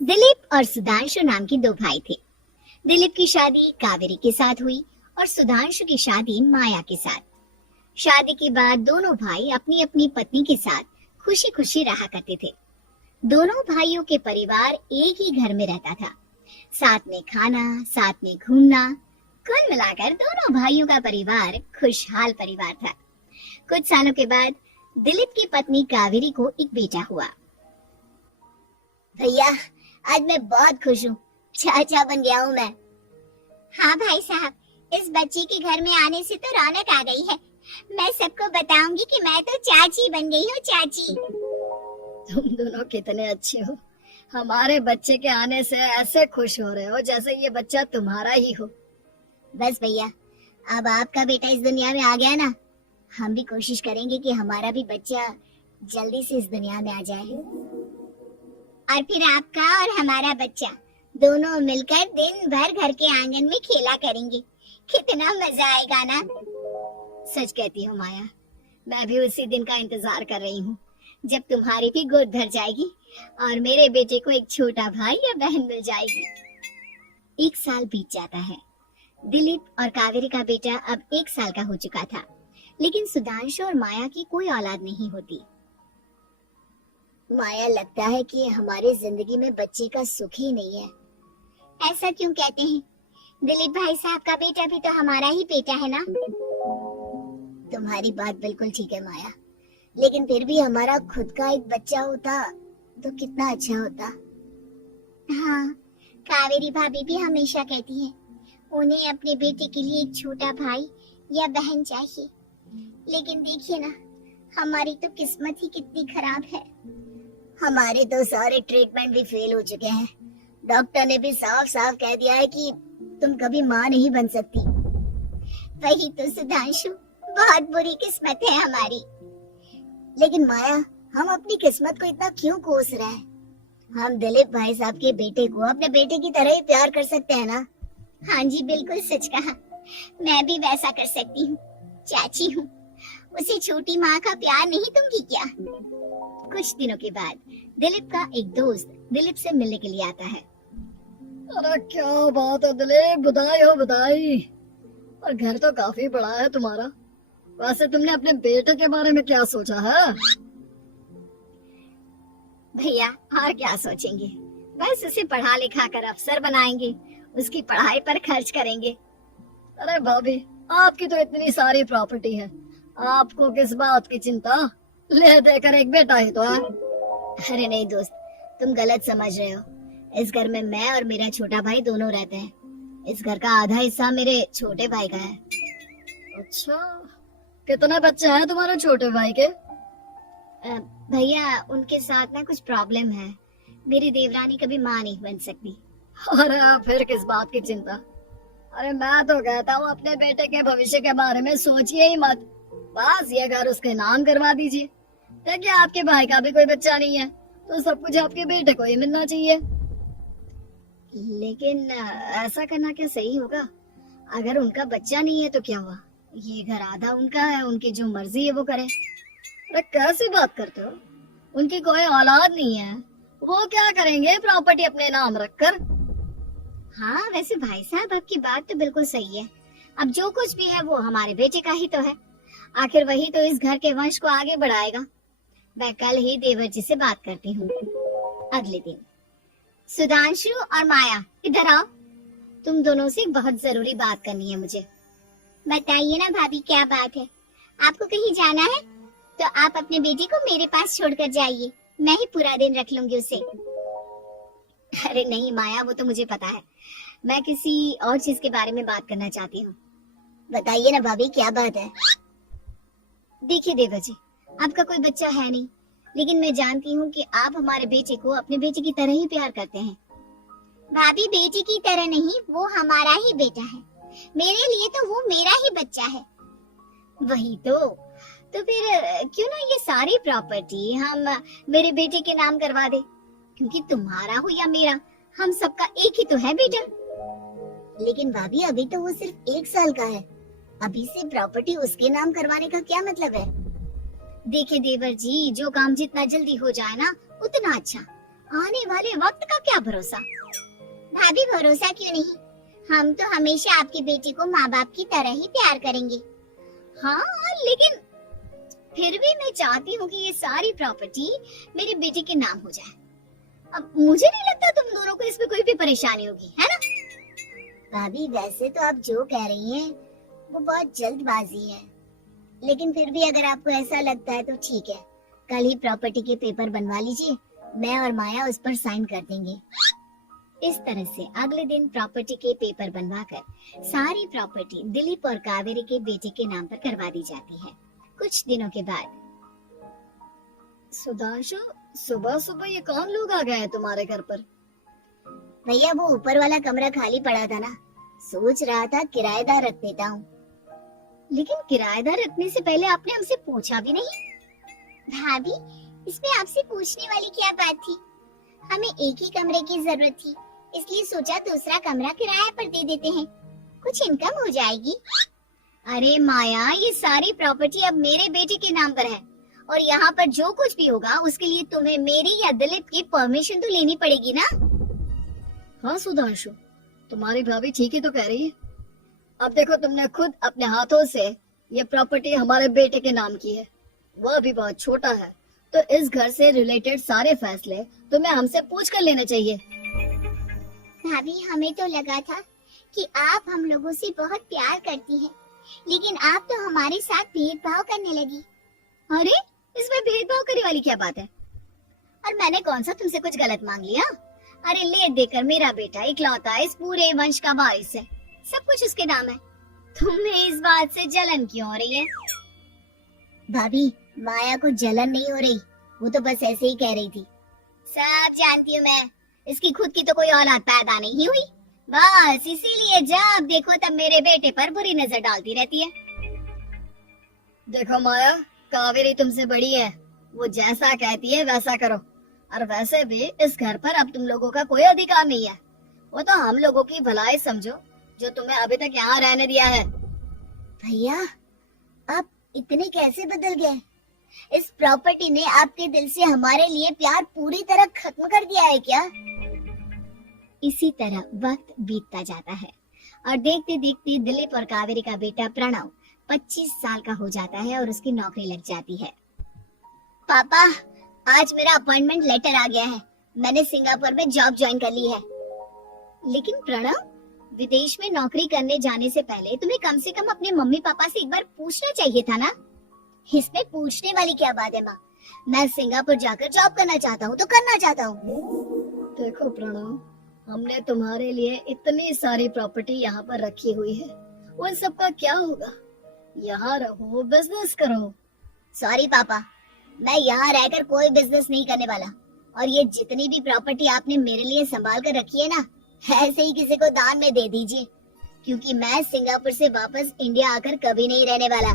दिलीप और सुधांशु नाम के दो भाई थे। दिलीप की शादी कावेरी के साथ हुई और सुधांशु की शादी माया के साथ। शादी के बाद दोनों भाई अपनी अपनी पत्नी के साथ खुशी खुशी रहा करते थे। दोनों भाइयों के परिवार एक ही घर में रहता था, साथ में खाना, साथ में घूमना। कुल मिलाकर दोनों भाइयों का परिवार खुशहाल परिवार था। कुछ सालों के बाद दिलीप की पत्नी कावेरी को एक बेटा हुआ। भैया, आज मैं बहुत खुश हूँ, चाचा बन गया हूँ मैं। हाँ भाई साहब, इस बच्चे के घर में आने से तो रौनक आ गई है। मैं सबको बताऊंगी कि मैं तो चाची बन गई हूँ, चाची। तुम दोनों कितने अच्छे हो। हमारे बच्चे के आने से ऐसे खुश हो रहे हो जैसे ये बच्चा तुम्हारा ही हो। बस भैया, अब आपका बेटा इस दुनिया में आ गया ना, हम भी कोशिश करेंगे कि हमारा भी बच्चा जल्दी से इस दुनिया में आ जाए। और फिर आपका और हमारा बच्चा दोनों मिलकर दिन भर घर के आंगन में खेला करेंगे। कितना मजा आएगा ना। सच कहती हो माया, मैं भी उसी दिन का इंतजार कर रही हूँ जब तुम्हारी भी गोद भर जाएगी और मेरे बेटे को एक छोटा भाई या बहन मिल जाएगी। 1 साल बीत जाता है। दिलीप और कावेरी का बेटा अब 1 साल का हो चुका था, लेकिन सुधांशु और माया की कोई औलाद नहीं होती। माया, लगता है कि हमारी जिंदगी में बच्चे का सुख ही नहीं है। ऐसा क्यों कहते हैं? दिलीप भाई साहब का बेटा भी तो हमारा ही बेटा है ना। तुम्हारी बात बिल्कुल ठीक है माया, लेकिन फिर भी हमारा खुद का एक बच्चा होता तो कितना अच्छा होता। हाँ, कावेरी भाभी भी हमेशा कहती है उन्हें अपने बेटे के लिए एक छोटा भाई या बहन चाहिए। लेकिन देखिए ना, हमारी तो किस्मत ही कितनी खराब है। हमारे तो सारे ट्रीटमेंट भी फेल हो चुके हैं। डॉक्टर ने भी साफ साफ कह दिया है कि तुम कभी माँ नहीं बन सकती। वही तो सुधांशु, बहुत बुरी किस्मत है हमारी। लेकिन माया, हम अपनी किस्मत को इतना क्यों कोस रहे हैं? हम दिलीप भाई साहब के बेटे को अपने बेटे की तरह ही प्यार कर सकते हैं ना। हाँ जी, बिल्कुल सच कहा। मैं भी वैसा कर सकती हूँ, चाची हूँ। उसे छोटी माँ का प्यार नहीं दूंगी क्या? कुछ दिनों के बाद दिलीप का एक दोस्त दिलीप से मिलने के लिए आता है। अरे क्या बात है दिलीप, बधाई हो बधाई। और घर तो काफी बड़ा है तुम्हारा। वैसे तुमने अपने बेटे के बारे में क्या सोचा है? भैया, और क्या सोचेंगे, बस उसे पढ़ा लिखा कर अफसर बनाएंगे, उसकी पढ़ाई पर खर्च करेंगे। अरे भाभी, आपकी तो इतनी सारी प्रॉपर्टी है, आपको किस बात की चिंता? ले देकर एक बेटा ही तो है। अरे नहीं दोस्त, तुम गलत समझ रहे हो। इस घर में मैं और मेरा छोटा भाई दोनों रहते हैं। इस घर का आधा हिस्सा मेरे छोटे भाई का है। अच्छा, कितने बच्चे हैं तुम्हारे छोटे भाई के? भैया, उनके साथ ना कुछ प्रॉब्लम है। मेरी देवरानी कभी माँ नहीं बन सकती। अरे फिर किस बात की चिंता? अरे मैं तो कहता हूँ अपने बेटे के भविष्य के बारे में सोचिए ही मत। बस ये घर उसके नाम करवा दीजिए। देखिए, आपके भाई का भी कोई बच्चा नहीं है तो सब कुछ आपके बेटे को ही मिलना चाहिए। लेकिन ऐसा करना क्या सही होगा? अगर उनका बच्चा नहीं है तो क्या हुआ? ये घर आधा उनका है, उनकी जो मर्जी है वो करे। अरे कैसी बात करते हो? उनकी कोई औलाद नहीं है, वो क्या करेंगे प्रॉपर्टी अपने नाम रखकर? हाँ, वैसे भाई साहब, आपकी बात तो बिल्कुल सही है। अब जो कुछ भी है वो हमारे बेटे का ही तो है। आखिर वही तो इस घर के वंश को आगे बढ़ाएगा। मैं कल ही देवर जी से बात करती हूँ। अगले दिन सुधांशु और माया, इधर आओ। तुम दोनों से बहुत जरूरी बात करनी है मुझे। बताइए ना भाभी, क्या बात है? आपको कहीं जाना है तो आप अपने बेटे को मेरे पास छोड़कर जाइए, मैं ही पूरा दिन रख लूंगी उसे। अरे नहीं माया, वो तो मुझे पता है। मैं किसी और चीज के बारे में बात करना चाहती हूँ। बताइए ना भाभी, क्या बात है? देखिए देवर जी, आपका कोई बच्चा है नहीं, लेकिन मैं जानती हूँ कि आप हमारे बेटे को अपने बेटे की तरह ही प्यार करते हैं। भाभी, बेटे की तरह नहीं, वो हमारा ही बेटा है। मेरे लिए तो वो मेरा ही बच्चा है। वही तो फिर क्यों ना ये सारी प्रॉपर्टी हम मेरे बेटे के नाम करवा दे, क्योंकि तुम्हारा हो या मेरा, हम सबका एक ही तो है बेटा। लेकिन भाभी, अभी तो वो सिर्फ 1 साल का है। अभी से प्रॉपर्टी उसके नाम करवाने का क्या मतलब है? देखिए देवर जी, जो काम जितना जल्दी हो जाए ना उतना अच्छा। आने वाले वक्त का क्या भरोसा। भाभी भरोसा क्यों नहीं, हम तो हमेशा आपकी बेटी को माँ बाप की तरह ही प्यार करेंगे। हाँ लेकिन फिर भी मैं चाहती हूँ कि ये सारी प्रॉपर्टी मेरी बेटी के नाम हो जाए। अब मुझे नहीं लगता तुम दोनों को इसमें कोई भी परेशानी होगी, है ना? भाभी वैसे तो आप जो कह रही हैं वो बहुत जल्दबाजी है, लेकिन फिर भी अगर आपको ऐसा लगता है तो ठीक है, कल ही प्रॉपर्टी के पेपर बनवा लीजिए, मैं और माया उस पर साइन कर देंगे। इस तरह से अगले दिन प्रॉपर्टी के पेपर बनवाकर सारी प्रॉपर्टी दिलीप और कावेरी के बेटे के नाम पर करवा दी जाती है। कुछ दिनों के बाद सुधांशु, सुबह सुबह ये कौन लोग आ गए हैं तुम्हारे घर पर? भैया वो ऊपर वाला कमरा खाली पड़ा था ना, सोच रहा था किराएदार रख देता हूँ। लेकिन किराएदार रखने से पहले आपने हमसे पूछा भी नहीं। भाभी इसमें आपसे पूछने वाली क्या बात थी, हमें एक ही कमरे की जरूरत थी, इसलिए सोचा दूसरा कमरा किराए पर दे देते हैं, कुछ इनकम हो जाएगी। अरे माया, ये सारी प्रॉपर्टी अब मेरे बेटे के नाम पर है और यहाँ पर जो कुछ भी होगा उसके लिए तुम्हें मेरी या दिलीप की परमिशन तो लेनी पड़ेगी ना। हाँ सुधांशु, तुम्हारी भाभी ठीक ही तो कह रही है। अब देखो, तुमने खुद अपने हाथों से ये प्रॉपर्टी हमारे बेटे के नाम की है, वह भी बहुत छोटा है, तो इस घर से रिलेटेड सारे फैसले तुम्हें हमसे पूछ कर लेने चाहिए। भाभी हमें तो लगा था कि आप हम लोगों से बहुत प्यार करती हैं, लेकिन आप तो हमारे साथ भेदभाव करने लगी। अरे इसमें भेदभाव करने वाली क्या बात है? और मैंने कौन सा तुमसे कुछ गलत मांग लिया? अरे ले देकर मेरा बेटा इकलौता इस पूरे वंश का वारिस है, सब कुछ उसके नाम है, तुम्हें इस बात से जलन क्यों हो रही है? भाभी माया को जलन नहीं हो रही, वो तो बस ऐसे ही कह रही थी। सब जानती हूँ मैं, इसकी खुद की तो कोई औलाद पैदा नहीं हुई, बस इसीलिए जब देखो तब मेरे बेटे पर बुरी नजर डालती रहती है। देखो माया, कावेरी तुमसे बड़ी है, वो जैसा कहती है वैसा करो, और वैसे भी इस घर पर अब तुम लोगों का कोई अधिकार नहीं है, वो तो हम लोगों की भलाई समझो जो तुम्हें अभी तक यहाँ रहने दिया है। भैया आप इतने कैसे बदल गए? इस प्रॉपर्टी ने आपके दिल से हमारे लिए प्यार पूरी तरह खत्म कर दिया है क्या? इसी तरह वक्त बीतता जाता है और देखते देखते दिलीप और कावेरी का बेटा प्रणव 25 साल का हो जाता है और उसकी नौकरी लग जाती है। पापा आज मेरा अपॉइंटमेंट लेटर आ गया है, मैंने सिंगापुर में जॉब ज्वाइन कर ली है। लेकिन प्रणव, विदेश में नौकरी करने जाने से पहले तुम्हें कम से कम अपने मम्मी पापा से एक बार पूछना चाहिए था ना। इसमें पूछने वाली क्या बात है माँ, मैं सिंगापुर जाकर जॉब करना चाहता हूँ तो करना चाहता हूँ। देखो प्रणव, हमने तुम्हारे लिए इतनी सारी प्रॉपर्टी यहाँ पर रखी हुई है, उन सब का क्या होगा? यहाँ रहो, बिजनेस करो। सॉरी पापा, मैं यहाँ रहकर कोई बिजनेस नहीं करने वाला, और ये जितनी भी प्रॉपर्टी आपने मेरे लिए संभाल कर रखी है ना, ऐसे ही किसी को दान में दे दीजिए, क्योंकि मैं सिंगापुर से वापस इंडिया आकर कभी नहीं रहने वाला।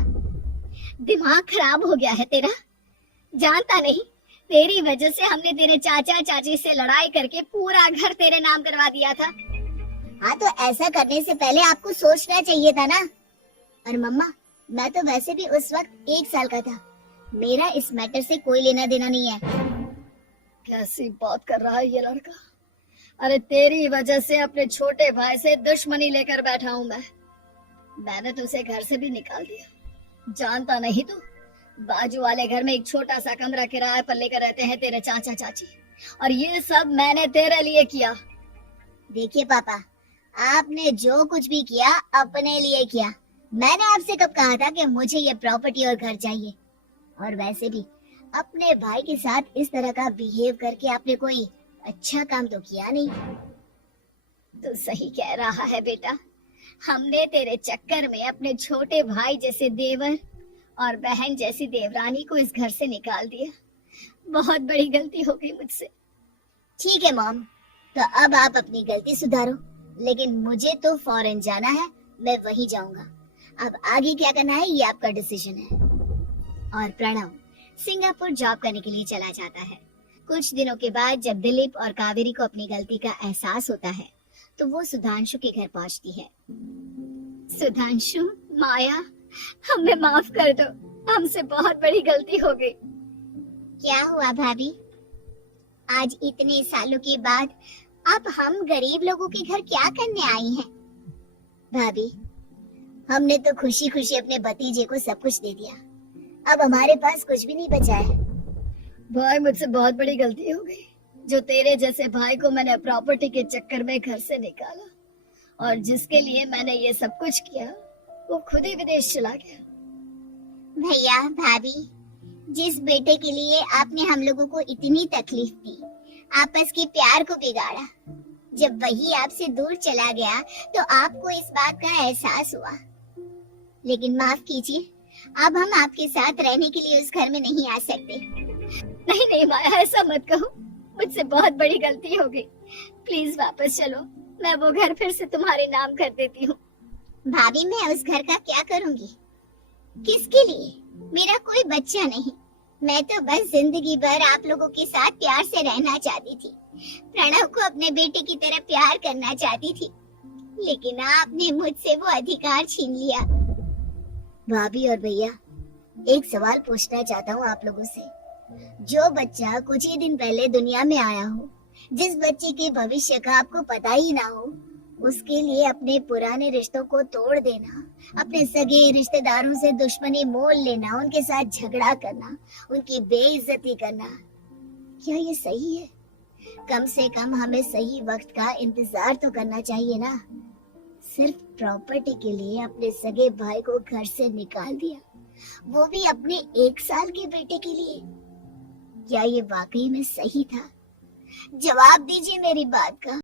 दिमाग खराब हो गया है तेरा, जानता नहीं तेरी वजह से हमने तेरे चाचा चाची से लड़ाई करके पूरा घर तेरे नाम करवा दिया था। हाँ तो ऐसा करने से पहले आपको सोचना चाहिए था ना। और मम्मा, मैं तो वैसे भी उस वक्त 1 साल का था, मेरा इस मैटर से कोई लेना देना नहीं है। कैसी बात कर रहा है ये लड़का? अरे तेरी वजह से अपने छोटे भाई से दुश्मनी लेकर बैठा हूँ मैंने तो उसे घर से भी निकाल दिया। जानता नहीं तू, बाजू वाले घर में एक छोटा सा कमरा किराए पर लेकर रहते हैं तेरे चाचा चाची, और ये सब मैंने तेरे लिए किया। देखिए पापा, आपने जो कुछ भी किया अपने लिए किया, मैंने आपसे कब कहा था कि मुझे ये प्रॉपर्टी और घर चाहिए? और वैसे भी अपने भाई के साथ इस तरह का बिहेव करके आपने कोई अच्छा काम तो किया नहीं। तू सही कह रहा है बेटा, हमने तेरे चक्कर में अपने छोटे भाई जैसे देवर और बहन जैसी देवरानी को इस घर से निकाल दिया। बहुत बड़ी गलती हो गई मुझसे। ठीक है मॉम, तो अब आप अपनी गलती सुधारो, लेकिन मुझे तो फॉरेन जाना है, मैं वहीं जाऊंगा। अब आगे क्या करना है ये आपका डिसीजन है। और प्रणव सिंगापुर जॉब करने के लिए चला जाता है। कुछ दिनों के बाद जब दिलीप और कावेरी को अपनी गलती का एहसास होता है तो वो सुधांशु के घर पहुंचती है। सुधांशु, माया, हमें माफ कर दो, हमसे बहुत बड़ी गलती हो गई। क्या हुआ भाभी? आज इतने सालों के बाद अब हम गरीब लोगों के घर क्या करने आई हैं? भाभी, हमने तो खुशी खुशी अपने भतीजे को सब कुछ दे दिया, अब हमारे पास कुछ भी नहीं बचा है। भाई मुझसे बहुत बड़ी गलती हो गई, जो तेरे जैसे भाई को मैंने प्रॉपर्टी के चक्कर में घर से निकाला, और जिसके लिए मैंने ये सब कुछ किया वो खुद ही विदेश चला गया। भैया भाभी, जिस बेटे के लिए आपने हम लोगों को इतनी तकलीफ दी, आपस के प्यार को बिगाड़ा, जब वही आपसे दूर चला गया तो आपको इस बात का एहसास हुआ। लेकिन माफ कीजिए, अब हम आपके साथ रहने के लिए उस घर में नहीं आ सकते। नहीं नहीं माया, ऐसा मत कहो, मुझसे बहुत बड़ी गलती हो गई, प्लीज वापस चलो, मैं वो घर फिर से तुम्हारे नाम कर देती हूँ। भाभी, मैं उस घर का क्या करूंगी? किसके लिए? मेरा कोई बच्चा नहीं, मैं तो बस जिंदगी भर आप लोगों के साथ प्यार से रहना चाहती थी, प्रणव को अपने बेटे की तरह प्यार करना चाहती थी, लेकिन आपने मुझसे वो अधिकार छीन लिया। भाभी और भैया, एक सवाल पूछना चाहता हूँ आप लोगों से। जो बच्चा कुछ ही दिन पहले दुनिया में आया हो, जिस बच्चे के भविष्य का आपको पता ही ना हो, उसके लिए अपने पुराने रिश्तों को तोड़ देना, अपने सगे रिश्तेदारों से दुश्मनी मोल लेना, उनके साथ झगड़ा करना, उनकी बेइज्जती करना, क्या ये सही है? कम से कम हमें सही वक्त का इंतजार तो करना चाहिए ना। सिर्फ प्रॉपर्टी के लिए अपने सगे भाई को घर से निकाल दिया, वो भी अपने 1 साल के बेटे के लिए। क्या ये वाकई में सही था? जवाब दीजिए मेरी बात का।